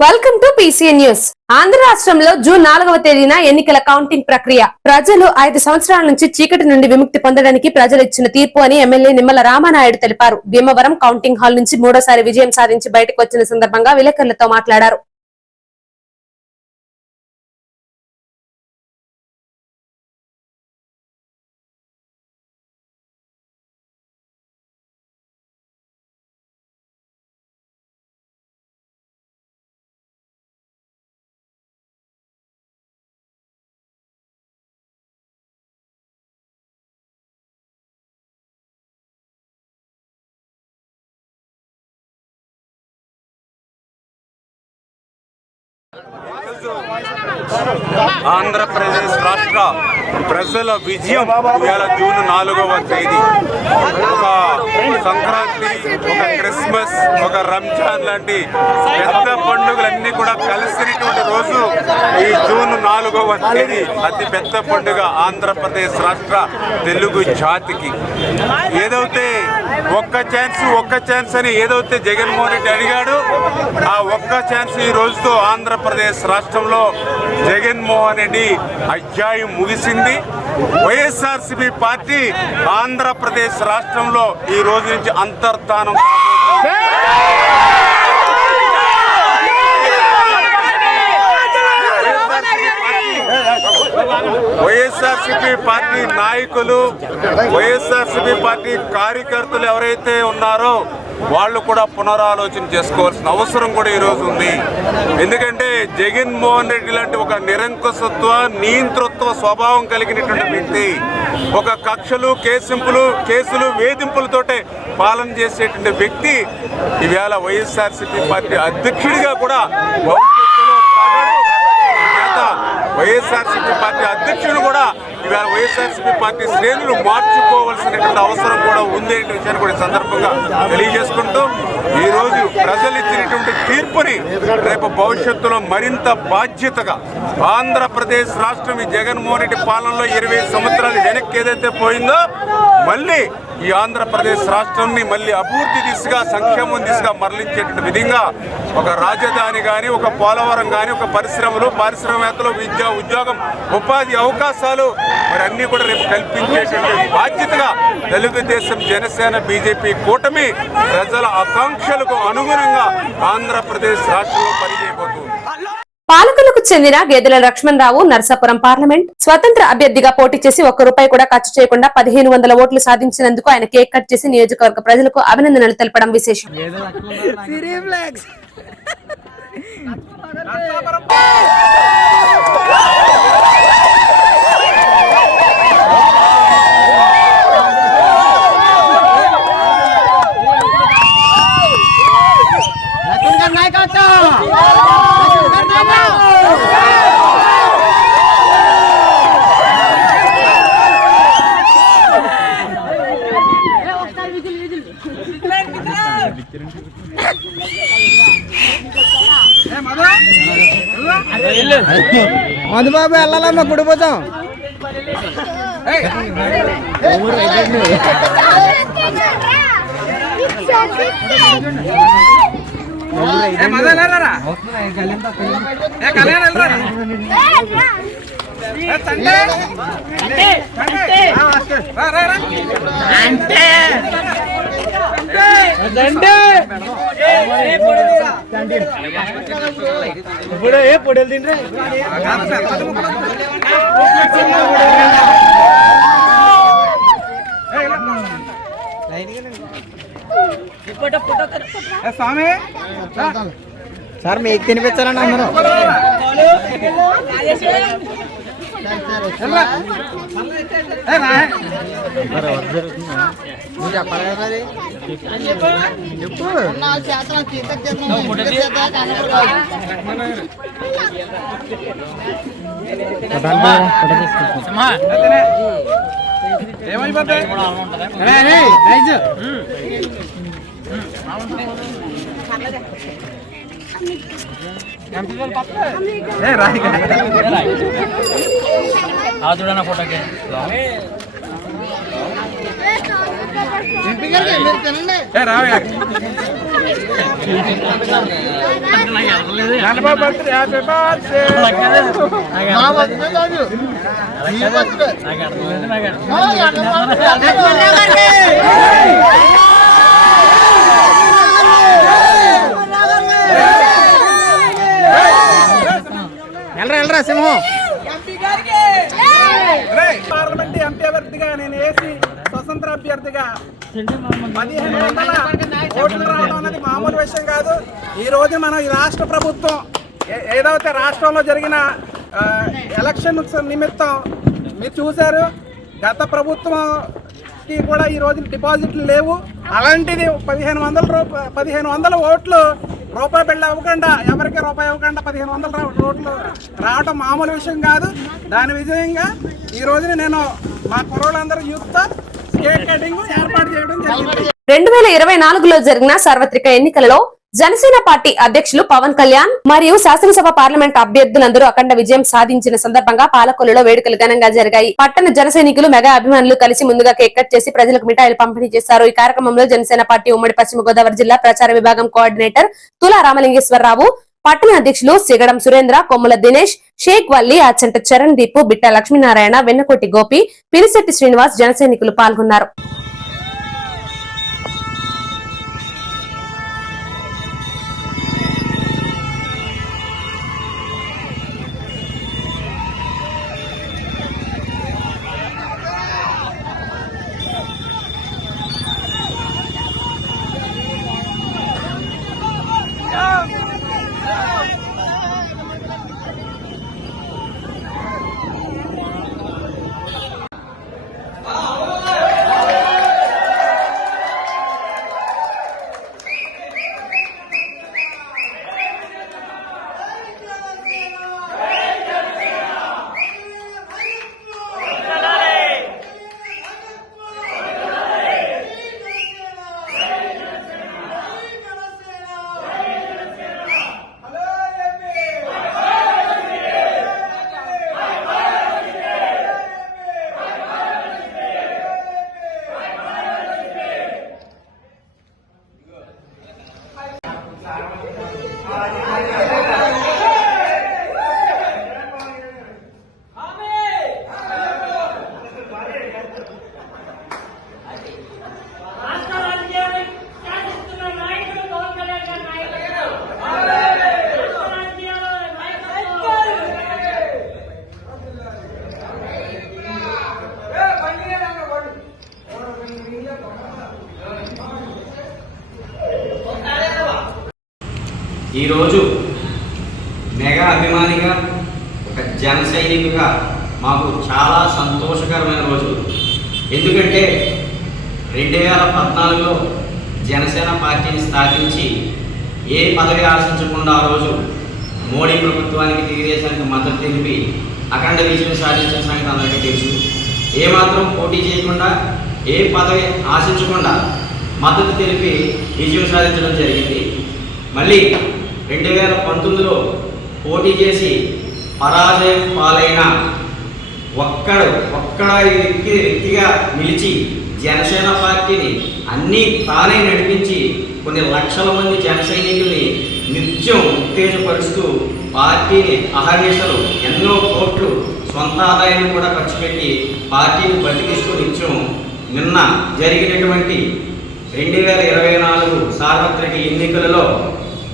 Welcome to PCN news. Andhra రాష్ట్రంలో June 4వ తేదీన ఎన్నికల కౌంటింగ్ ప్రక్రియ. ప్రజలు 5 సంవత్సరాల నుంచి చీకటి నుండి విముక్తి పొందడానికి ప్రజలు ఇచ్చిన తీర్పు అని ఎమ్మెల్యే నిమ్మల రామానాయుడు తెలిపారు. భీమవరం కౌంటింగ్ హాల్ నుంచి మూడోసారి విజయం సాధించి బయటకు వచ్చిన సందర్భంగా విలేకరులతో మాట్లాడారు. ఆంధ్రప్రదేశ్ రాష్ట్ర ప్రజల విజయం ఇవాళ జూన్ 4వ తేదీ. ఒక సంక్రాంతి, ఒక క్రిస్మస్, ఒక రంజాన్ లాంటి పెద్ద పండుగలన్నీ కూడా కలిసినటువంటి రోజు ఈ జూన్ 4వ తేదీ. అతి పెద్ద పండుగ ఆంధ్రప్రదేశ్ రాష్ట్ర తెలుగు జాతికి. ఏదైతే ఒక్క ఛాన్స్ అని ఏదైతే జగన్మోహన్ రెడ్డి అడిగాడు, ఆ ఒక్క ఛాన్స్ ఈ రోజుతో ఆంధ్రప్రదేశ్ రాష్ట్రంలో జగన్మోహన్ రెడ్డి అధ్యాయం ముగిసింది. వైఎస్ఆర్సీపీ పార్టీ ఆంధ్రప్రదేశ్ రాష్ట్రంలో ఈ రోజు నుంచి అంతర్ధానం. వైఎస్ఆర్సీపీ పార్టీ నాయకులు, వైఎస్ఆర్సీపీ పార్టీ కార్యకర్తలు ఎవరైతే ఉన్నారో వాళ్ళు కూడా పునరాలోచన చేసుకోవాల్సిన అవసరం కూడా ఈరోజు ఉంది. ఎందుకంటే జగన్మోహన్ రెడ్డి లాంటి ఒక నిరంకుశత్వ, నియంతృత్వ స్వభావం కలిగినటువంటి వ్యక్తి, ఒక కక్షలు, కేసులు, వేధింపులతోటే పాలన చేసేటువంటి వ్యక్తి ఈవేళ వైఎస్ఆర్సీపీ పార్టీ అధ్యక్షుడిగా కూడా వైఎస్ఆర్సీపీ పార్టీ అధ్యక్షుడు కూడా ఇవాళ వైఎస్ఆర్సీపీ పార్టీ శ్రేణులు మార్చుకోవాల్సినటువంటి అవసరం కూడా ఉంది అనే విషయాన్ని కూడా సందర్భంగా తెలియజేసుకుంటూ, ఈరోజు ప్రజలు ఇచ్చినటువంటి తీర్పుని రేపు భవిష్యత్తులో మరింత బాధ్యతగా ఆంధ్రప్రదేశ్ రాష్ట్రం ఈ జగన్మోహన్ రెడ్డి పాలనలో 20 సంవత్సరాలు వెనక్కి ఏదైతే పోయిందో మళ్ళీ ఈ ఆంధ్రప్రదేశ్ రాష్ట్రాన్ని మళ్ళీ అభివృద్ధి దిశగా, సంక్షేమం దిశగా మరలించేటువంటి విధంగా ఒక రాజధాని కానీ, ఒక పోలవరం కానీ, ఒక పరిశ్రమలు, పారిశ్రామికవేత్తలు, విద్య, ఉద్యోగం, ఉపాధి అవకాశాలు మరి అన్నీ కూడా రేపు కల్పించేటువంటి బాధ్యతగా తెలుగుదేశం, జనసేన, బీజేపీ కూటమి ప్రజల ఆకాంక్షలకు అనుగుణంగా ఆంధ్రప్రదేశ్ రాష్ట్రంలో పనిచేయబోతుంది. పాలకులకు చెందిన గేదెల లక్ష్మణరావు నర్సాపురం పార్లమెంట్ స్వతంత్ర అభ్యర్థిగా పోటీ చేసి ₹1 కూడా ఖర్చు చేయకుండా 1500 ఓట్లు సాధించినందుకు ఆయన కేక్ కట్ చేసి నియోజకవర్గ ప్రజలకు అభినందనలు తెలపడం విశేషం. మధుబాబు వెళ్ళాలమ్మా, కుడిపోతాం. ఇప్పుడు ఏ పొడలు తింటే స్వామి సార్ మీకు తినిపించాలండి అందరూ. చూడన్న ఫోటోకి రావే ఎల్రా సింహం. పార్లమెంట్ ఎంపీ అభ్యర్థిగా నేను వేసి స్వతంత్ర అభ్యర్థిగా 1500 ఓట్లు రావడం అనేది మామూలు విషయం కాదు. ఈ రోజు మనం ఈ రాష్ట్ర ప్రభుత్వం ఏదైతే రాష్ట్రంలో జరిగిన ఎలక్షన్ నిమిత్తం మీరు చూశారు, గత ప్రభుత్వంకి కూడా ఈ రోజు డిపాజిట్లు లేవు. అలాంటిది 1500 ఓట్లు రూపాయి బిళ్ళ ఇవ్వకుండా, ఎవరికి రూపాయి ఇవ్వకుండా 1500 ఓట్లు రావడం మామూలు విషయం కాదు. దాని విజయంగా ఈ రోజున నేను మా కుర్రోళ్ళందరూ యూత్తో కేక్ కటింగ్ ఏర్పాటు చేయడం జరిగింది. 2024లో జరిగిన సార్వత్రిక ఎన్నికలలో జనసేన పార్టీ అధ్యక్షులు పవన్ కళ్యాణ్ మరియు శాసనసభ పార్లమెంట్ అభ్యర్థులందరూ అఖండ విజయం సాధించిన సందర్భంగా పాలకొల్లులో వేడుకలు ఘనంగా జరిగాయి. పట్టణ జన సైనికులు మెగా అభిమానులు కలిసి ముందుగా కేక్ కట్ చేసి ప్రజలకు మిఠాయిలు పంపిణీ చేశారు. ఈ కార్యక్రమంలో జనసేన పార్టీ ఉమ్మడి పశ్చిమ గోదావరి జిల్లా ప్రచార విభాగం కోఆర్డినేటర్ తులా రామలింగేశ్వరరావు, పట్టణ అధ్యక్షులు సిగడం సురేంద్ర, కొమ్ముల దినేష్, షేక్ వల్లి, అచ్చంట చరణ్ దీపు, బిట్ట లక్ష్మీనారాయణ, వెన్నకోటి గోపి, పినిశెట్టి శ్రీనివాస్ జన సైనికులు పాల్గొన్నారు. ఈరోజు మెగా అభిమానిగా, ఒక జన సైనికుగా మాకు చాలా సంతోషకరమైన రోజు. ఎందుకంటే 2014లో జనసేన పార్టీని స్థాపించి ఏ పదవి ఆశించకుండా ఆ రోజు మోడీ ప్రభుత్వానికి, తెలుగుదేశానికి మద్దతు తెలిపి అఖండ విజయం సాధించిన సంగతి అందరికీ తెలుసు. ఏమాత్రం పోటీ చేయకుండా, ఏ పదవి ఆశించకుండా మద్దతు తెలిపి విజయం సాధించడం జరిగింది. మళ్ళీ 2019లో పోటీ చేసి పరాజయం పాలైన ఒక్కడ వ్యక్తిగా నిలిచి జనసేన పార్టీని అన్నీ తానే నడిపించి కొన్ని లక్షల మంది జన సైనికుల్ని నిత్యం ఉత్తేజపరుస్తూ పార్టీని అహర్నిశలు ఎన్నో కోట్లు సొంత ఆదాయాన్ని కూడా ఖర్చు పెట్టి పార్టీని బతికిస్తూ నిత్యం నిన్న జరిగినటువంటి 2024 సార్వత్రిక ఎన్నికలలో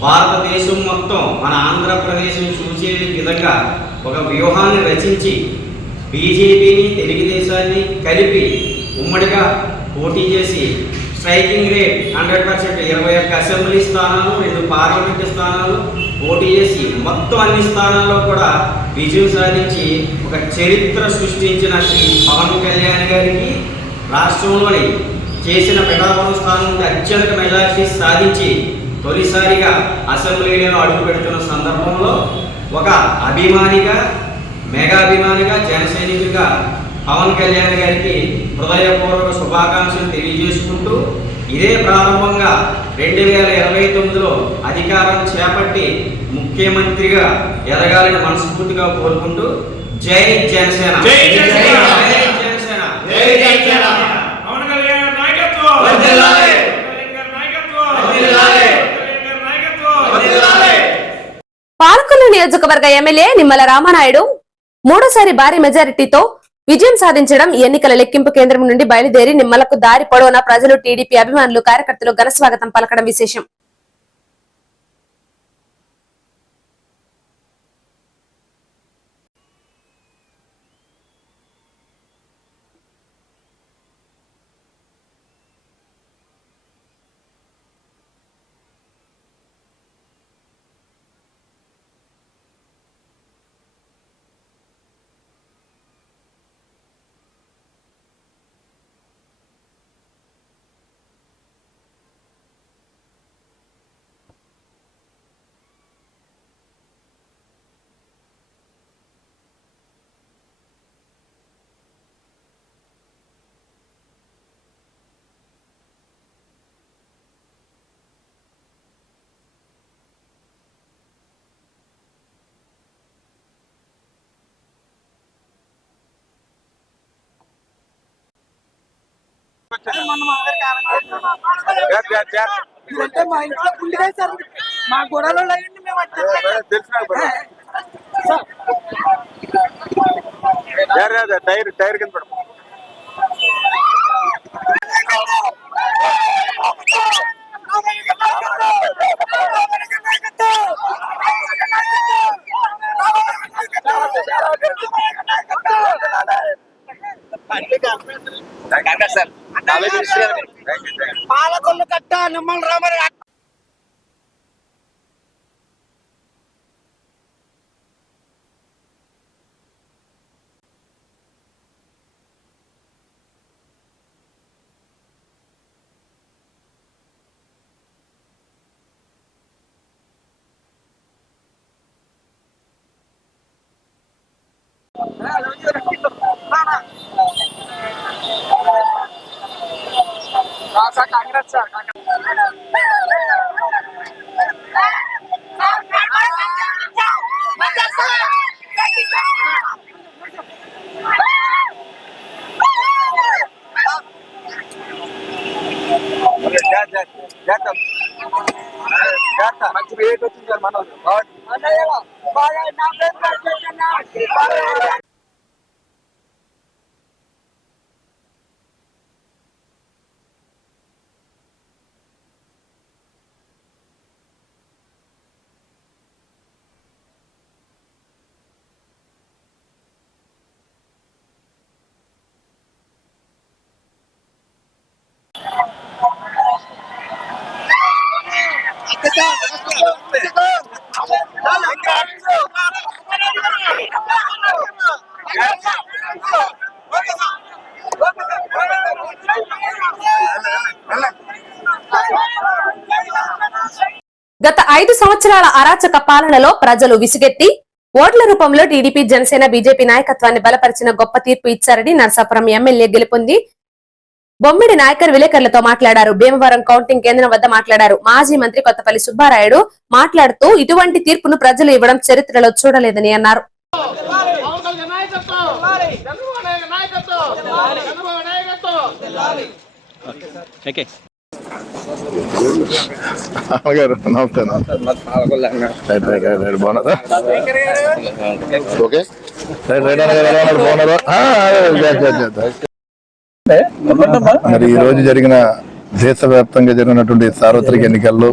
భారతదేశం మొత్తం మన ఆంధ్రప్రదేశం చూసే విధంగా ఒక వ్యూహాన్ని రచించి బీజేపీని, తెలుగుదేశాన్ని కలిపి ఉమ్మడిగా పోటీ చేసి స్ట్రైకింగ్ రేట్ 100%, 21 అసెంబ్లీ స్థానాలు, 2 పార్లమెంటు స్థానాలు పోటీ చేసి మొత్తం అన్ని స్థానాల్లో కూడా విజయం సాధించి ఒక చరిత్ర సృష్టించిన శ్రీ పవన్ కళ్యాణ్ గారికి రాష్ట్రంలోని చేసిన పిఠాపురం స్థానం నుండి అత్యధిక మెజారిటీ సాధించి తొలిసారిగా అసెంబ్లీలో అడుగు పెడుతున్న సందర్భంలో ఒక అభిమానిగా, మెగా అభిమానిగా, జన సైనికుడిగా పవన్ కళ్యాణ్ గారికి హృదయపూర్వక శుభాకాంక్షలు తెలియజేసుకుంటూ ఇదే ప్రారంభంగా 2029లో అధికారం చేపట్టి ముఖ్యమంత్రిగా ఎదగాలని మనస్ఫూర్తిగా కోరుకుంటూ జై జనసేన. జై జనసేన. జై జనసేన. నియోజకవర్గ ఎమ్మెల్యే నిమ్మల రామానాయుడు మూడోసారి భారీ మెజారిటీతో విజయం సాధించడం ఎన్నికల లెక్కింపు కేంద్రం నుండి బయలుదేరి నిమ్మలకు దారి పొడవునా ప్రజలు, టీడీపీ అభిమానులు, కార్యకర్తలు ఘన స్వాగతం పలకడం విశేషం. ఇదంటే మా ఇంట్లో గుండెగా సార్ మా గొడవలు అయ్యింది మేము టైర్ కింద పాలకొల్లు కట్ట నిమ్మల రామారావు కాంగ్రెస్ సార్ మంచి రేట్ వచ్చింది సార్ మన గత 5 సంవత్సరాల అరాచక పాలనలో ప్రజలు విసిగెత్తి ఓట్ల రూపంలో టీడీపీ, జనసేన, బీజేపీ నాయకత్వాన్ని బలపరిచిన గొప్ప తీర్పు ఇచ్చారని నరసాపురం ఎమ్మెల్యే గెలుపొంది బొమ్మిడి నాయకర్ విలేకరులతో మాట్లాడారు. భీమవరం కౌంటింగ్ కేంద్రం వద్ద మాట్లాడారు. మాజీ మంత్రి కొత్తపల్లి సుబ్బారాయుడు మాట్లాడుతూ ఇటువంటి తీర్పును ప్రజలు ఇవ్వడం చరిత్రలో చూడలేదని అన్నారు. మరి ఈ రోజు జరిగిన దేశవ్యాప్తంగా జరిగినటువంటి సార్వత్రిక ఎన్నికల్లో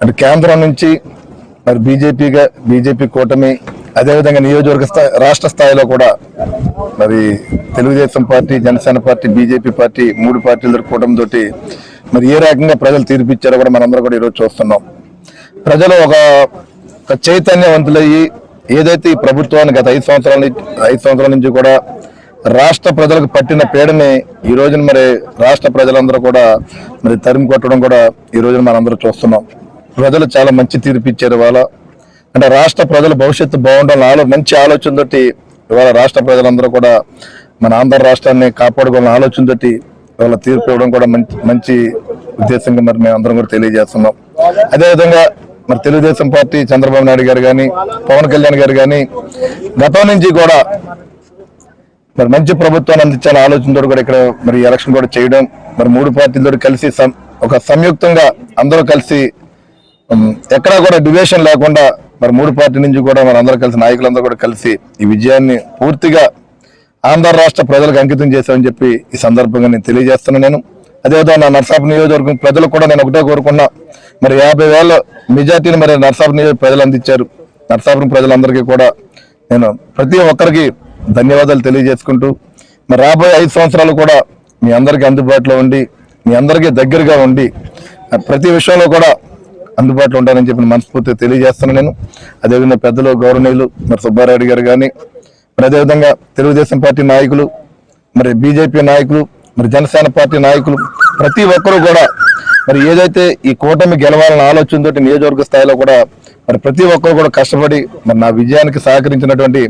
అంటే కేంద్రం నుంచి మరి బీజేపీ కూటమి, అదేవిధంగా నియోజకవర్గ స్థాయి, రాష్ట్ర స్థాయిలో కూడా మరి Telugu Desam party, Janasena party, BJP party 3 పార్టీల కూటమితో మరి ఏ రకంగా ప్రజలు తీర్పిచ్చారో కూడా మనందరం కూడా ఈరోజు చూస్తున్నాం. ప్రజలు ఒక చైతన్యవంతులయ్యి ఏదైతే ఈ ప్రభుత్వాన్ని గత 5 సంవత్సరాల నుంచి కూడా రాష్ట్ర ప్రజలకు పట్టిన పీడని ఈ రోజున మరి రాష్ట్ర ప్రజలందరూ కూడా మరి తరిమి కొట్టడం కూడా ఈ రోజున మనందరూ చూస్తున్నాం. ప్రజలు చాలా మంచి తీర్పు ఇచ్చారు. ఇవాళ అంటే రాష్ట్ర ప్రజల భవిష్యత్తు బాగుండాలని మంచి ఆలోచనతోటి ఇవాళ రాష్ట్ర ప్రజలందరూ కూడా మన ఆంధ్ర రాష్ట్రాన్ని కాపాడుకోవాలని ఆలోచనతోటి ఇవాళ తీర్పు ఇవ్వడం కూడా మంచి ఉద్దేశంగా మరి మేము అందరం కూడా తెలియజేస్తున్నాం. అదేవిధంగా మరి తెలుగుదేశం పార్టీ చంద్రబాబు నాయుడు గారు కానీ, పవన్ కళ్యాణ్ గారు కానీ గతం నుంచి కూడా మరి మంచి ప్రభుత్వాన్ని అందించాలని ఆలోచనతో కూడా ఇక్కడ మరి ఎలక్షన్ కూడా చేయడం, మరి 3 పార్టీలతో కలిసి ఒక సంయుక్తంగా అందరూ కలిసి ఎక్కడా కూడా డివిజన్ లేకుండా మరి 3 పార్టీ నుంచి కూడా మరి అందరూ కలిసి నాయకులందరూ కూడా కలిసి ఈ విజయాన్ని పూర్తిగా ఆంధ్ర రాష్ట్ర ప్రజలకు అంకితం చేశామని చెప్పి ఈ సందర్భంగా నేను తెలియజేస్తున్నాను. నేను అదేవిధంగా నా నర్సాపురం నియోజకవర్గం ప్రజలకు కూడా నేను ఒకటే కోరుకున్నా, మరి 50,000 మెజార్టీని మరి నర్సాపురం నియోజక ప్రజలు అందించారు. నర్సాపురం ప్రజలందరికీ కూడా నేను ప్రతి ఒక్కరికి ధన్యవాదాలు తెలియజేసుకుంటూ మరి రాబోయే 5 సంవత్సరాలు కూడా మీ అందరికీ అందుబాటులో ఉండి మీ అందరికీ దగ్గరగా ఉండి ప్రతి విషయంలో కూడా అందుబాటులో ఉంటానని చెప్పి మనస్ఫూర్తిగా తెలియజేస్తున్నాను. నేను అదేవిధంగా పెద్దలు గౌరవనీయులు మరి సుబ్బారెడ్డి గారు కానీ మరి అదేవిధంగా తెలుగుదేశం పార్టీ నాయకులు, మరి బీజేపీ నాయకులు, మరి జనసేన పార్టీ నాయకులు ప్రతి ఒక్కరూ కూడా మరి ఏదైతే ఈ కూటమి గెలవాలన్న ఆలోచనతో నియోజకవర్గ స్థాయిలో కూడా మరి ప్రతి ఒక్కరు కూడా కష్టపడి మరి నా విజయానికి సహకరించినటువంటి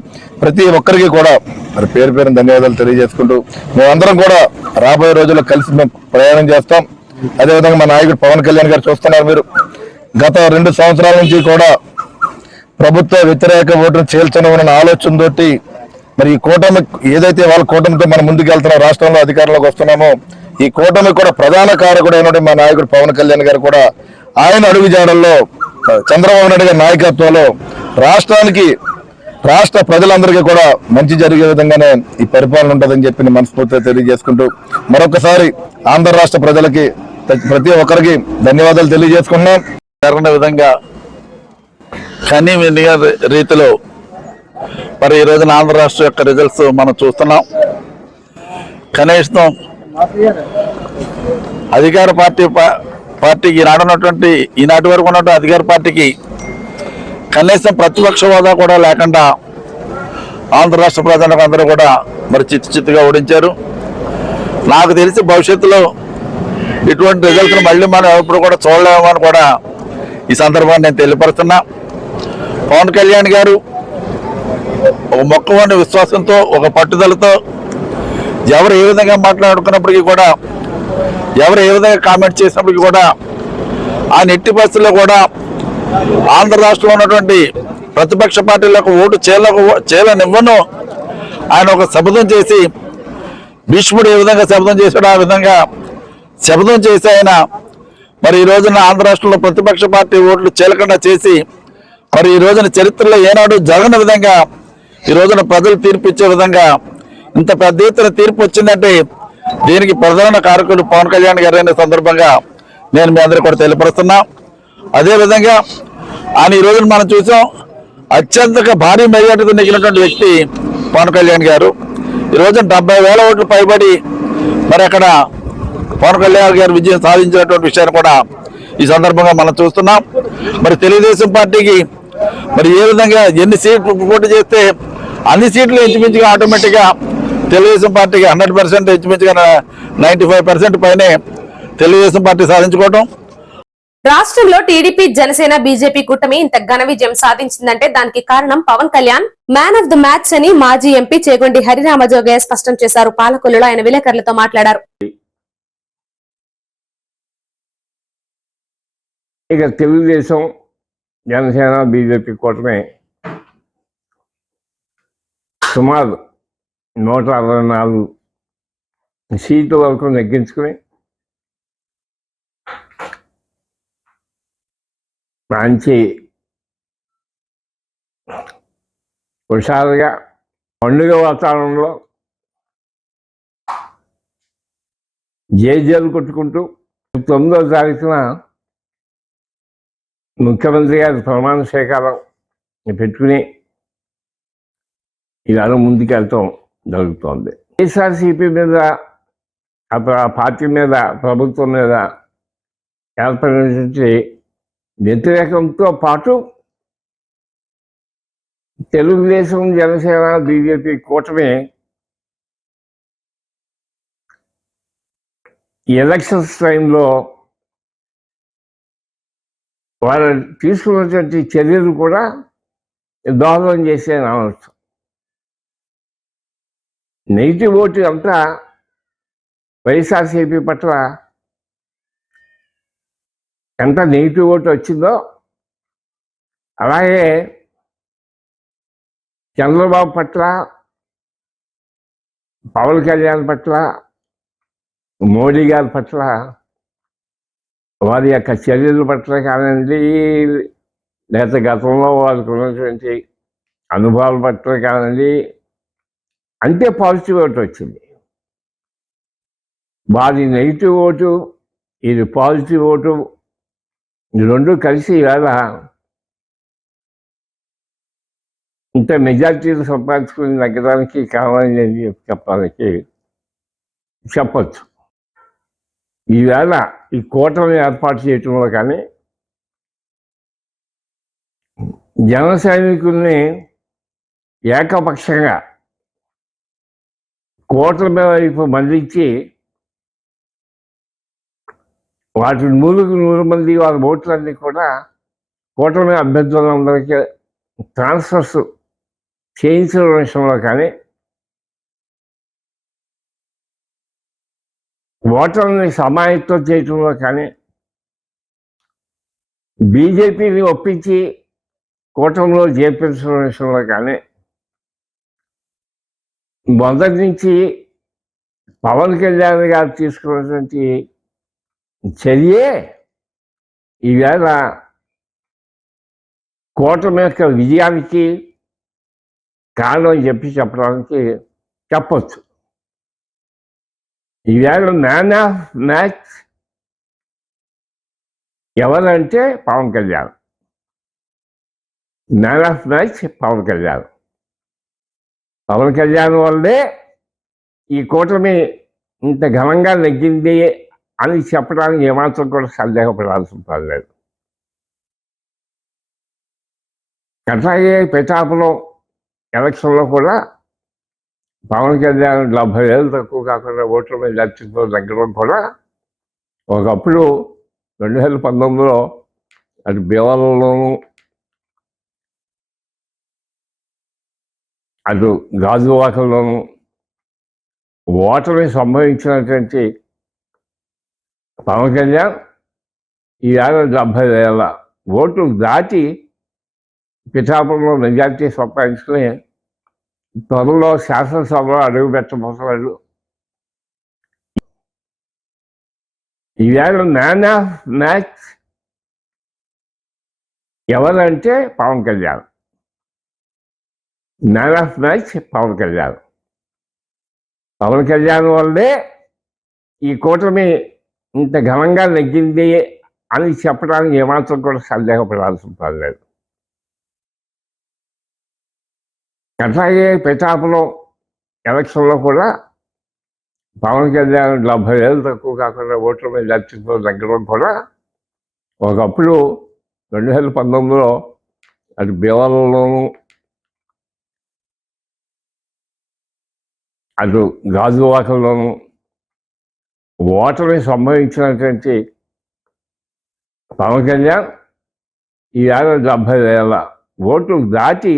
ప్రతి ఒక్కరికి కూడా మరి పేరు పేరున ధన్యవాదాలు తెలియజేసుకుంటూ మేమందరం కూడా రాబోయే రోజుల్లో కలిసి మేము ప్రయాణం చేస్తాం. అదేవిధంగా మా నాయకుడు పవన్ కళ్యాణ్ గారు చూస్తున్నారు, మీరు గత 2 సంవత్సరాల నుంచి కూడా ప్రభుత్వ వ్యతిరేక ఓటును చేల్చనవన్న ఆలోచనతోటి మరి ఈ కూటమి ఏదైతే వాళ్ళ కూటమితో మనం ముందుకు వెళ్తున్నాం, రాష్ట్రంలో అధికారంలోకి వస్తున్నామో ఈ కూటమి కూడా ప్రధాన కారకుడు అయినటువంటి మా నాయకుడు పవన్ కళ్యాణ్ గారు కూడా ఆయన అడుగుజాడల్లో చంద్రబాబు నాయుడు గారి నాయకత్వంలో రాష్ట్ర ప్రజలందరికీ కూడా మంచి జరిగే విధంగానే ఈ పరిపాలన ఉంటుందని చెప్పి మనస్ఫూర్తిగా తెలియజేసుకుంటూ మరొకసారి ఆంధ్ర రాష్ట్ర ప్రజలకి ప్రతి ఒక్కరికి ధన్యవాదాలు తెలియజేసుకున్నాం. జరిగిన విధంగా కనీ వినిగా రీతిలో మరి ఈ రోజున ఆంధ్ర రాష్ట్ర యొక్క రిజల్ట్స్ మనం చూస్తున్నాం. కనీసం అధికార పార్టీకి ఈనాటి వరకు ఉన్నటువంటి అధికార పార్టీకి కనీసం ప్రతిపక్ష హోదా కూడా లేకుండా ఆంధ్ర రాష్ట్ర ప్రజలకు అందరూ కూడా మరి చిత్తుగా ఓడించారు. నాకు తెలిసి భవిష్యత్తులో ఇటువంటి రిజల్ట్స్ మళ్ళీ మనం ఎప్పుడు కూడా చూడలేమని కూడా ఈ సందర్భాన్ని నేను తెలియపరుస్తున్నా. పవన్ కళ్యాణ్ గారు ఒక మొక్కవని విశ్వాసంతో ఒక పట్టుదలతో ఎవరు ఏ విధంగా మాట్లాడుకున్నప్పటికీ కూడా ఎవరు ఏ విధంగా కామెంట్ చేసినప్పటికీ కూడా ఆ నెట్టి పరిస్థితుల్లో కూడా ఆంధ్ర రాష్ట్రంలో ఉన్నటువంటి ప్రతిపక్ష పార్టీలకు ఓటు చేయాలనివ్వను ఆయన ఒక శపథం చేసి భీష్ముడు ఏ విధంగా శపథం చేశాడో ఆ విధంగా శపథం చేసి ఆయన మరి ఈ రోజున ఆంధ్ర రాష్ట్రంలో ప్రతిపక్ష పార్టీ ఓట్లు చేయకుండా చేసి మరి ఈ రోజున చరిత్రలో ఏనాడు జరగని విధంగా ఈ రోజున ప్రజలు తీర్పు ఇచ్చే విధంగా ఇంత పెద్ద ఎత్తున తీర్పు వచ్చిందంటే దీనికి ప్రధాన కారకుడు పవన్ కళ్యాణ్ గారు అనే సందర్భంగా నేను మీ అందరికీ కూడా తెలియపరుస్తున్నా. అదేవిధంగా ఆయన ఈ రోజున మనం చూసాం అత్యంత భారీ మెజార్టీతో నెగ్గినటువంటి వ్యక్తి పవన్ కళ్యాణ్ గారు. ఈ రోజున 70,000 ఓట్లు పైబడి మరి అక్కడ పవన్ కళ్యాణ్ గారు విజయం సాధించినటువంటి విషయాన్ని కూడా ఈ సందర్భంగా మనం చూస్తున్నాం. మరి తెలుగుదేశం పార్టీకి మరి ఏ విధంగా ఎన్ని సీట్లు పోటీ చేస్తే అన్ని సీట్లు ఇంచుమించుగా ఆటోమేటిక్గా తెలుగుదేశం పార్టీకి 100% ఇంచుమించుగా 95% పైనే తెలుగుదేశం పార్టీ సాధించుకోవడం. రాష్ట్రంలో టీడీపీ, జనసేన, బీజేపీ కూటమి ఇంత ఘన విజయం సాధించిందంటే దానికి కారణం Pawan Kalyan man of the match అని మాజీ ఎంపీ చేగొండి హరిరామజోగయ్య స్పష్టం చేశారు. పాలకొల్లులో ఆయన విలేకరులతో మాట్లాడారు. ఇక తెలుగుదేశం, జనసేన, బీజేపీ కూటమి సుమారు 164 సీట్ల వరకు నెగ్గించుకుని మంచి హుషారుగా పండుగ వాతావరణంలో జేజేలు కొట్టుకుంటూ 9వ తారీఖున ముఖ్యమంత్రి గారి ప్రమాణ స్వీకారం పెట్టుకుని ఇవాళ ముందుకు వెళ్తాం జరుగుతోంది. వైఎస్ఆర్సీపీ మీద ఆ పార్టీ మీద ప్రభుత్వం మీద ఏర్పడినటువంటి వ్యతిరేకంతో పాటు తెలుగుదేశం, జనసేన, బీజేపీ కూటమి ఎలక్షన్స్ టైంలో వాళ్ళు తీసుకున్నటువంటి చర్యలు కూడా దోహదం చేసే అనవచ్చు. నెగిటివ్ ఓటు అంతా వైఎస్ఆర్సీపీ పట్ల ఎంత నెగిటివ్ ఓటు వచ్చిందో అలాగే చంద్రబాబు పట్ల, పవన్ కళ్యాణ్ పట్ల, మోడీ గారి పట్ల, వారి యొక్క చర్యల పట్ల కానివ్వండి, లేకపోతే గతంలో వాళ్ళకు ఉన్నటువంటి అనుభవాలు పట్ల కాదండి, అంతే పాజిటివ్ ఓటు వచ్చింది. వారి నెగిటివ్ ఓటు, ఇది పాజిటివ్ ఓటు, ఈ రెండు కలిసి ఇవాళ ఇంత మెజార్టీలు సంపాదించుకుని నగ్గడానికి కావాలని చెప్పచ్చు. ఈవేళ ఈ కూటమి ఏర్పాటు చేయటంలో కానీ జన సైనికుల్ని ఏకపక్షంగా కూటమి వైపు మళ్ళించి వాటి 100 మంది వాళ్ళ ఓట్లన్నీ కూడా కూటమి అభ్యర్థులందరికీ ట్రాన్స్ఫర్స్ చేయించడం విషయంలో కానీ, ఓటర్ని సమాయత్తం చేయటంలో కానీ, బీజేపీని ఒప్పించి కూటమిలో చేర్పించడం విషయంలో కానీ, మొదటి నుంచి పవన్ కళ్యాణ్ గారు తీసుకున్నటువంటి చర్యే ఈవేళ కూటమి యొక్క విజయానికి కారణం అని చెప్పడానికి చెప్పచ్చు. ఈవేళ మ్యాన్ ఆఫ్ మ్యాచ్ ఎవరంటే Pawan Kalyan. Man of match Pawan Kalyan. Pawan Kalyan వల్లే ఈ కూటమి ఇంత ఘనంగా నెగ్గింది అని చెప్పడానికి ఏమాత్రం కూడా సందేహపడాల్సిన పని లేదు. అట్లాగే పిఠాపురం ఎలక్షన్లో కూడా పవన్ కళ్యాణ్ 70,000 తక్కువ కాకుండా ఓట్ల మీద లక్షతో తగ్గడం కూడా ఒకప్పుడు 2019లో అటు భీమవరంలోనూ అటు గాజువాకల్లోనూ ఓటమి సంభవించినటువంటి పవన్ కళ్యాణ్ ఈవేళ 70,000 ఓట్లు దాటి పిఠాపురంలో మెజార్టీ సంపాదించుకుని త్వరలో శాసనసభలో అడుగు పెట్టబోతున్నాడు. ఈవేళ మ్యాన్ ఆఫ్ మ్యాచ్ ఎవరంటే Pawan Kalyan. Man of match Pawan Kalyan. Pawan Kalyan వల్లే ఈ కూటమి ఇంత ఘనంగా నెగ్గింది అని చెప్పడానికి ఏమాత్రం కూడా సందేహపడాల్సిన పని లేదు. అట్లాగే పిఠాపురం ఎలక్షన్లో కూడా పవన్ కళ్యాణ్ 70,000 తక్కువ కాకుండా ఓట్ల మీద లక్షతో తగ్గడం కూడా ఒకప్పుడు 2019లో అటు భీమవరంలోనూ అటు గాజువాకల్లోనూ ఓటమి సంభవించినటువంటి పవన్ కళ్యాణ్ ఈవేళ 70,000 ఓట్లు దాటి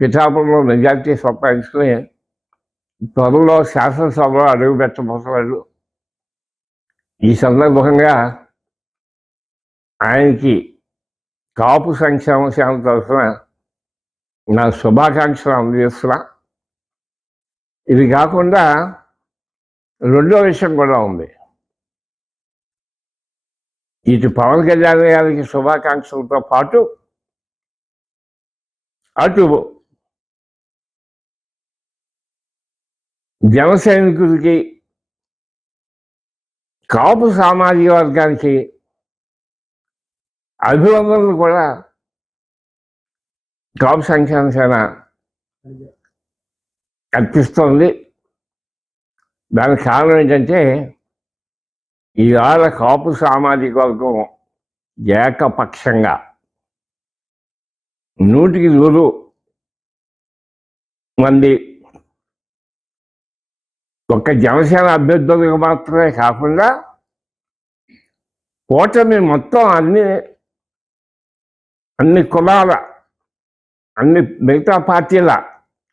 పిఠాపురంలో మెజార్టీ సంపాదించుకుని త్వరలో శాసనసభలో అడుగు పెట్టబోతున్నాడు. ఈ సందర్భంగా ఆయనకి కాపు సంక్షేమ సేవ తరఫున నా శుభాకాంక్షలు అందజేస్తున్నా. ఇది కాకుండా రెండో విషయం కూడా ఉంది. ఇటు పవన్ కళ్యాణ్ గారికి శుభాకాంక్షలతో పాటు అటు జన సైనికులకి, కాపు సామాజిక వర్గానికి అభివందనలు కూడా కాపు సంక్షేమ సేన కల్పిస్తోంది. దానికి కారణం ఏంటంటే ఈవేళ కాపు సామాజిక వర్గం ఏకపక్షంగా 100 మంది ఒక్క జనసేన అభ్యర్థులకు మాత్రమే కాకుండా కూటమి మొత్తం అన్ని కులాల, అన్ని మిగతా పార్టీల,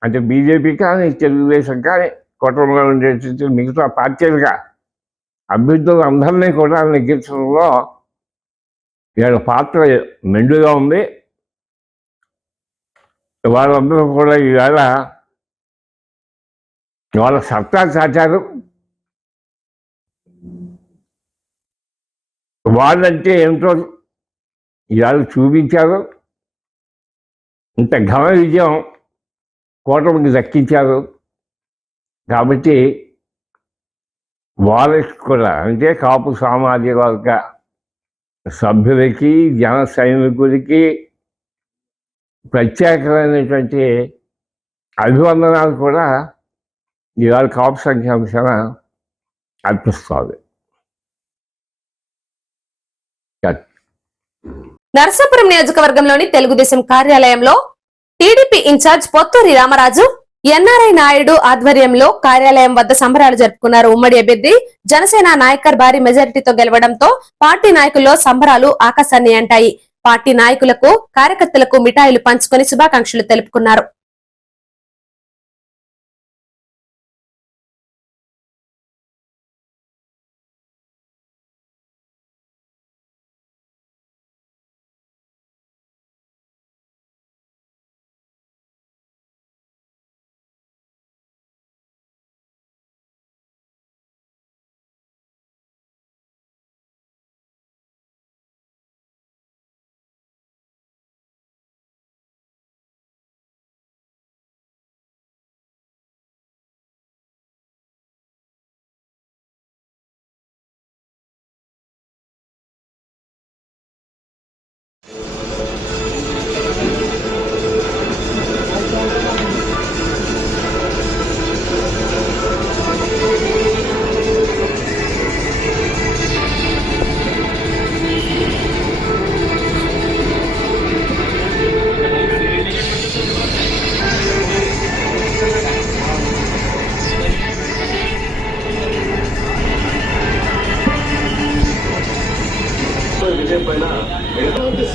అంటే బీజేపీ కానీ తెలుగుదేశం కానీ కూటమిలో ఉండే మిగతా పార్టీలుగా అభ్యర్థులు అందరినీ కూడా నెగ్గించడంలో వీళ్ళ పాత్ర మెండుగా ఉంది. వాళ్ళందరూ కూడా ఈవేళ వాళ్ళ సత్తా చాటారు. వాళ్ళంటే ఏమిటో ఇవాళ చూపించారు. ఇంత ఘన విజయం కూటమికి దక్కించారు. కాబట్టి వాళ్ళకి కూడా, అంటే కాపు సామాజిక వర్గ సభ్యులకి, జన సైనికులకి ప్రత్యేకమైనటువంటి అభివందనాలు కూడా ఇవాళ కాపు సంక్షేమ సేన అర్పిస్తుంది. నరసాపురం నియోజకవర్గంలోని తెలుగుదేశం కార్యాలయంలో TDP incharge Potturi Ramaraju, NRI Naidu ఆధ్వర్యంలో కార్యాలయం వద్ద సంబరాలు జరుపుకున్నారు. ఉమ్మడి అభ్యర్థి జనసేన నాయకర్ భారీ మెజారిటీతో గెలవడంతో పార్టీ నాయకుల్లో సంబరాలు ఆకాశాన్ని అంటాయి. పార్టీ నాయకులకు, కార్యకర్తలకు మిఠాయిలు పంచుకొని శుభాకాంక్షలు తెలుపుకున్నారు.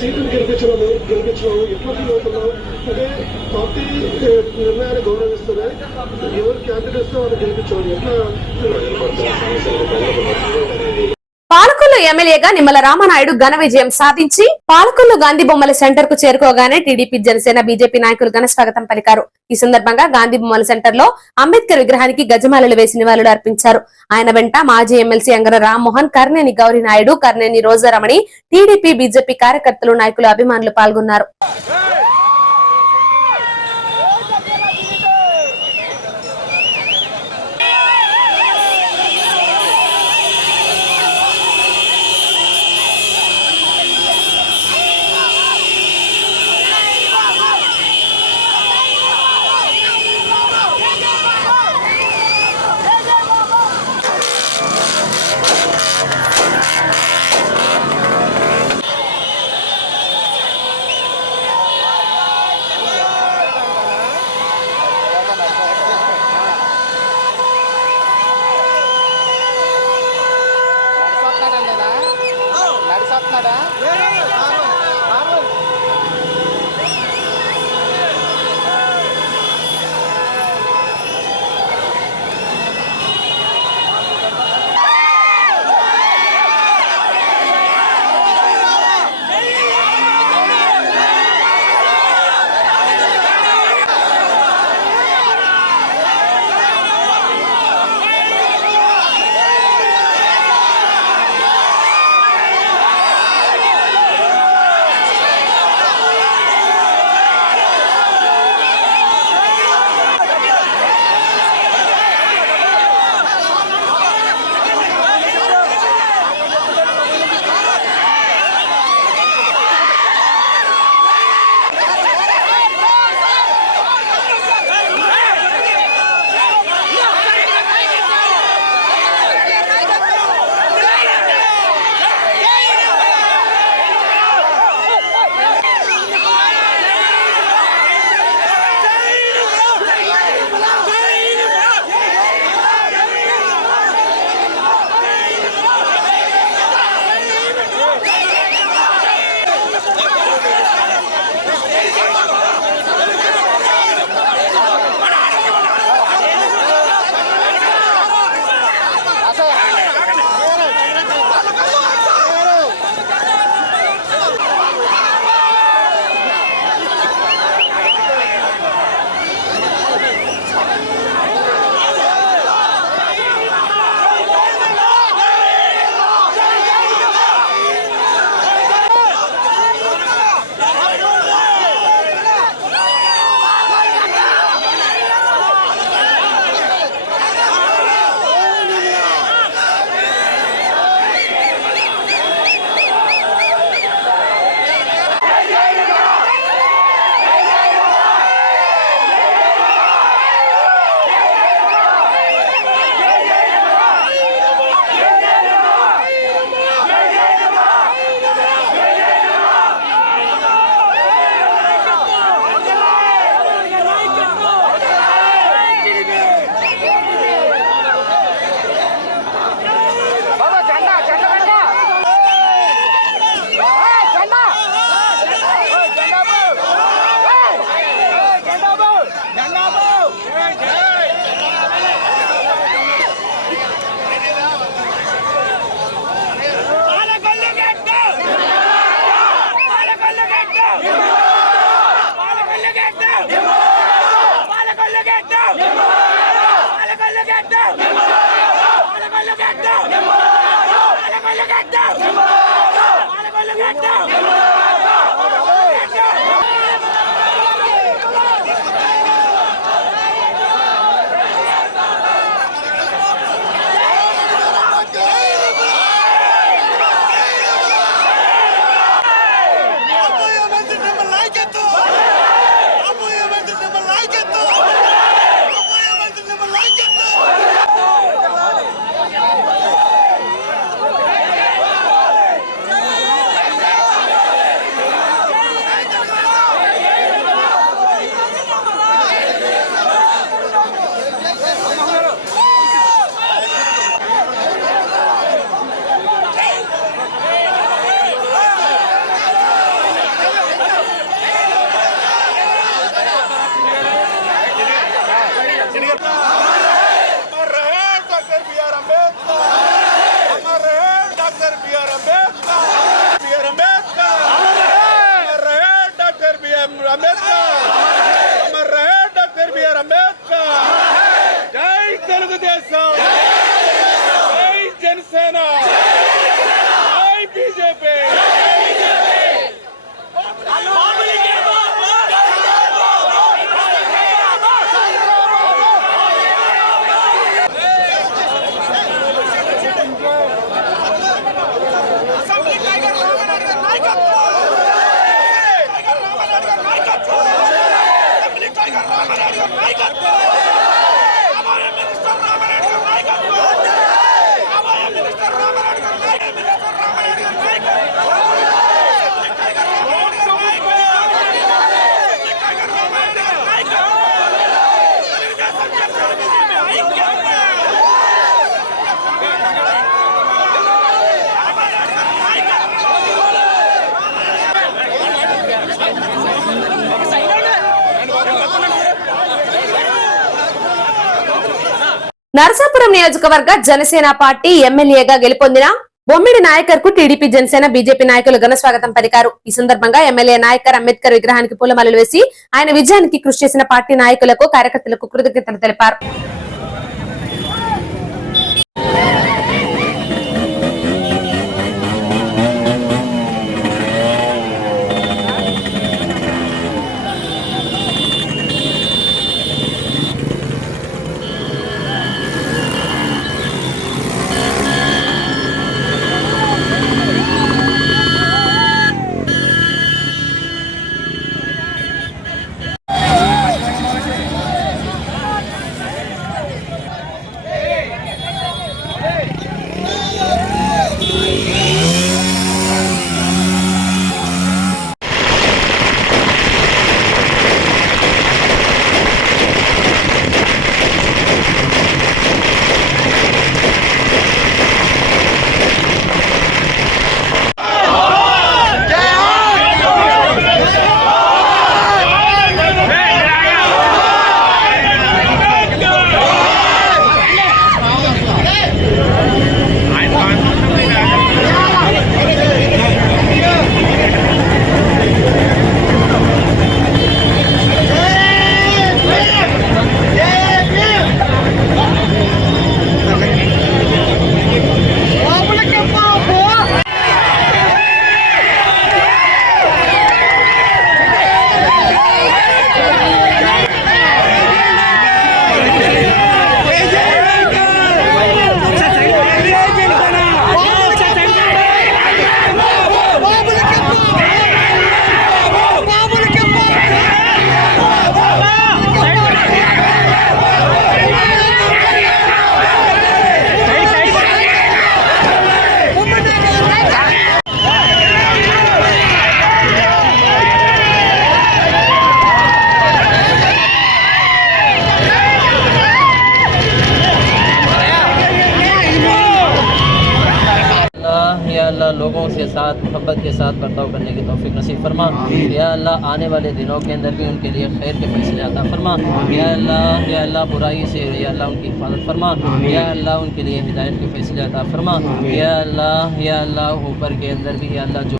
సీటును గెలిపించడం ఎట్లా ఫీల్ అవుతున్నావు? అదే పార్టీ నిర్ణయాన్ని గౌరవిస్తుంది, ఎవరు క్యాండిడేట్స్ వాళ్ళు గెలిపించాలి ఎట్లా? పాలకొల్లు ఎమ్మెల్యేగా నిమ్మల రామనాయుడు ఘన విజయం సాధించి పాలకొల్లు గాంధీ బొమ్మల సెంటర్ కు చేరుకోగానే టీడీపీ, జనసేన, బీజేపీ నాయకులు ఘన స్వాగతం పలికారు. ఈ సందర్భంగా గాంధీ బొమ్మల సెంటర్ లో అంబేద్కర్ విగ్రహానికి గజమాలలు వేసి నివాళులు అర్పించారు. ఆయన వెంట మాజీ ఎమ్మెల్సీ అంగర రామ్మోహన్, కర్నేని గౌరీ నాయుడు, కర్నేని రోజారమణి, టీడీపీ, బీజేపీ కార్యకర్తలు, నాయకులు, అభిమానులు పాల్గొన్నారు. నరసాపురం నియోజకవర్గ జనసేన పార్టీ ఎమ్మెల్యేగా గెలుపొందిన బొమ్మిడి నాయకర్ కు టీడీపీ జనసేన బీజేపీ నాయకులు ఘన స్వాగతం పలికారు. ఈ సందర్భంగా ఎమ్మెల్యే నాయకర్ అంబేద్కర్ విగ్రహానికి పూలమాలలు వేసి ఆయన విజయానికి కృషి చేసిన పార్టీ నాయకులకు కార్యకర్తలకు కృతజ్ఞతలు తెలిపారు. लोगों के साथ मोहब्बत के साथ बर्ताव करने की तौफीक नसीब फरमा। या अल्लाह आने वाले दिनों के अंदर भी उनके लिए खैर के फैसले अता फरमा। या अल्लाह बुराई से या अल्लाह उनकी हिफाजत फरमा। या अल्लाह उनके लिए हिदायत के फैसले अता फरमा। या अल्लाह ऊपर के अंदर भी या अल्लाह जो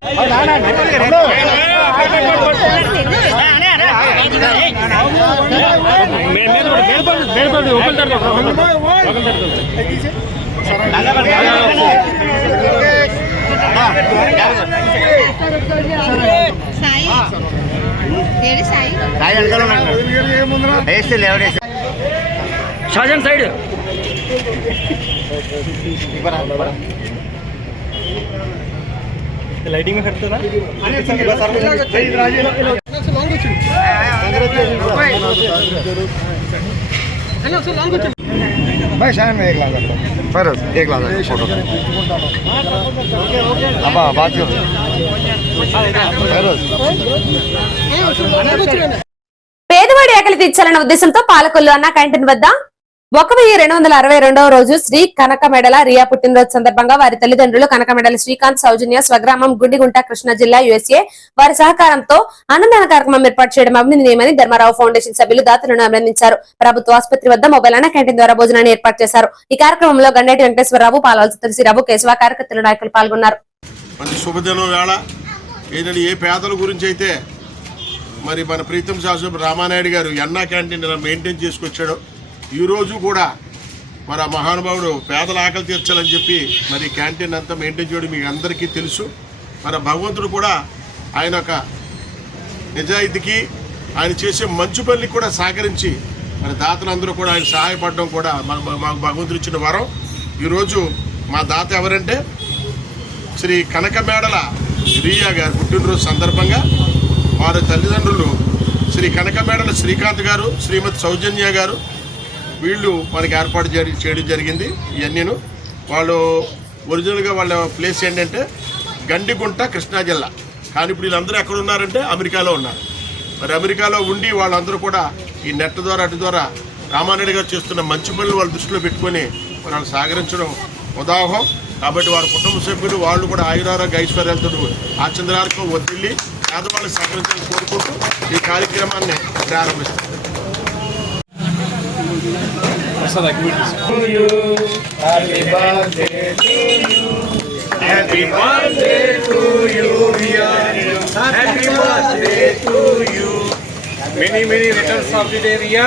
షాజన్ సైడ్ लाइटिंग में करते ना भाई शायद में 1 लाख फिर 1 लाख फोटो अब बात करो పేదవాడి ఆకలి తీర్చాలన్న ఉద్దేశంతో పాలకొల్లు అన్న క్యాంటీన్ వద్ద 1262వ రోజు శ్రీ కనకమెడల రియా పుట్టినరోజు సందర్భంగా వారి తల్లిదండ్రులు కనకమెడల శ్రీకాంత్ సౌజన్య స్వగ్రామం గుండిగుంట కృష్ణా జిల్లా USA వారి సహకారంతో అన్నదాన కార్యక్రమం ఏర్పాటు చేయడం అభినందనీయమని ధర్మారావు ఫౌండేషన్ సభ్యులు దాతలను అభినందించారు. ప్రభుత్వ ఆసుపత్రి వద్ద మొబైల్ అన్న క్యాంటీన్ ద్వారా భోజనాన్ని ఏర్పాటు చేశారు. ఈ కార్యక్రమంలో గండేటి వెంకటేశ్వరరావు, పాలవలస తులసిరావు, కేశవ కార్యకర్తల నాయకులు పాల్గొన్నారు. మంచి శుభదినం వేళ ఏంటంటే ఏ పేదల గురించి అయితే మరి మన ప్రీతం శాసన రామానాయుడు గారు అన్నా క్యాంటీన్ మెయింటైన్ చేసుకొచ్చాడో ఈరోజు కూడా మరి ఆ మహానుభావుడు పేదల ఆకలి తీర్చాలని చెప్పి మరి క్యాంటీన్ అంతా మెయింటైన్ చేయడం మీకు అందరికీ తెలుసు. మరి భగవంతుడు కూడా ఆయన ఒక నిజాయితీకి ఆయన చేసే మంచు పనికి కూడా సహకరించి మరి దాతలందరూ కూడా ఆయన సహాయపడడం కూడా మాకు భగవంతుడు ఇచ్చిన వరం. ఈరోజు మా దాత ఎవరంటే శ్రీ కనకమేడల రియా గారు పుట్టినరోజు సందర్భంగా వారి తల్లిదండ్రులు శ్రీ కనకమేడల శ్రీకాంత్ గారు, శ్రీమతి సౌజన్య గారు వీళ్ళు మనకి ఏర్పాటు చేయడం జరిగింది. ఇవన్నీను వాళ్ళు ఒరిజినల్గా వాళ్ళ ప్లేస్ ఏంటంటే గండిగుంట కృష్ణా జిల్లా, కానీ ఇప్పుడు వీళ్ళందరూ ఎక్కడ ఉన్నారంటే అమెరికాలో ఉన్నారు. మరి అమెరికాలో ఉండి వాళ్ళందరూ కూడా ఈ నెట్ ద్వారా అటు ద్వారా రామానాయుడు గారు చేస్తున్న మంచి పనులు వాళ్ళ దృష్టిలో పెట్టుకొని వాళ్ళు సహకరించడం ఉదాహరణ. కాబట్టి వారి కుటుంబ సభ్యులు వాళ్ళు కూడా ఆయురారోగ్య ఐశ్వర్యాలతో ఆచంద్రార్కం వదిలి పేదవాళ్ళని సహకరించాలని కోరుకుంటూ ఈ కార్యక్రమాన్ని ప్రారంభిస్తారు. Happy birthday to you, happy birthday to you. many returns of the day Ria.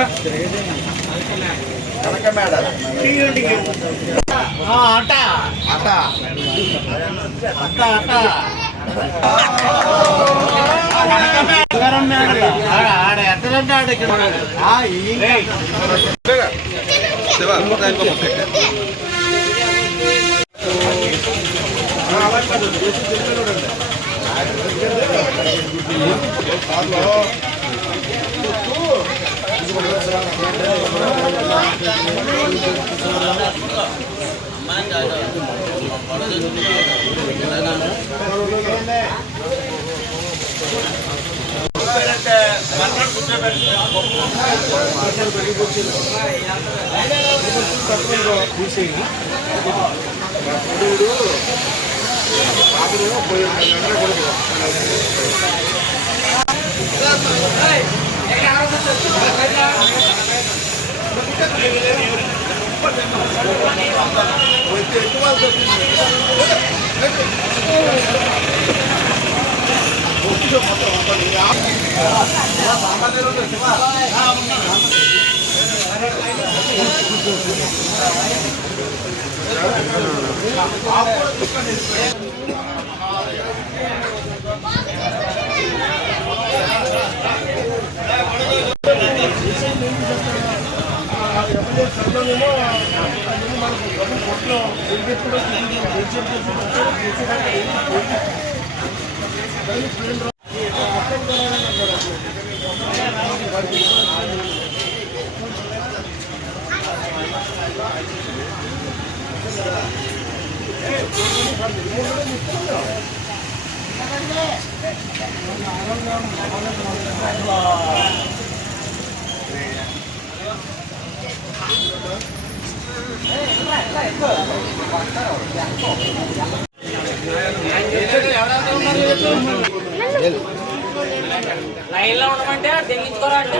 లైన్లో ఉండమంటే తెగించుకోరా అంటే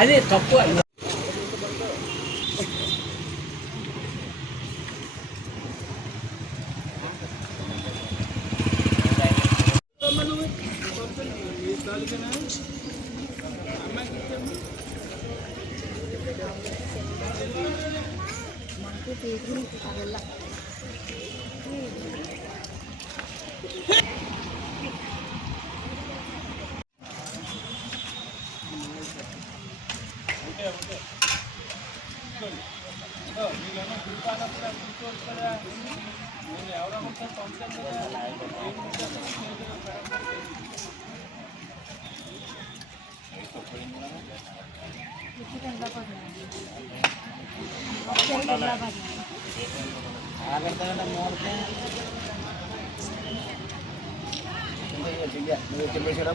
అది తప్పు.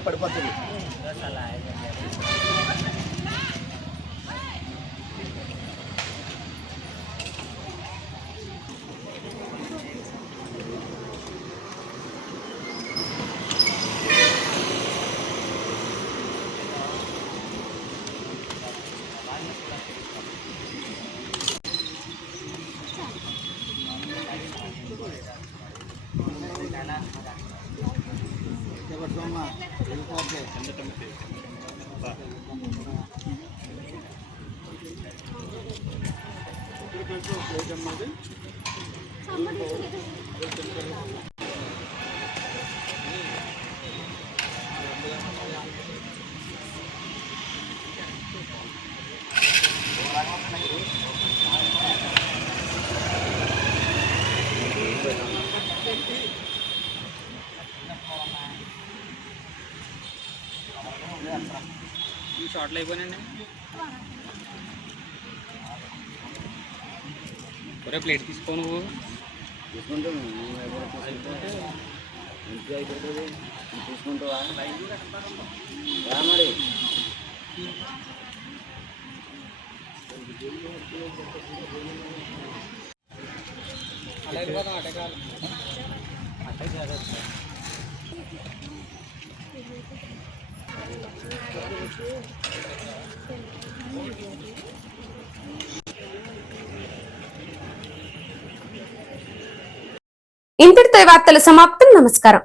పడిపోతుంది. షార్ట్లు అయిపోయినండి. ఒరే ప్లేట్ తీసుకో నువ్వు. తీసుకుంటావు అయిపోతుంది. తీసుకుంటావా మరి? అలా వెళ్ళిపోతాం. అటకాలు ఇంతటితో వార్తలు సమాప్తం. నమస్కారం.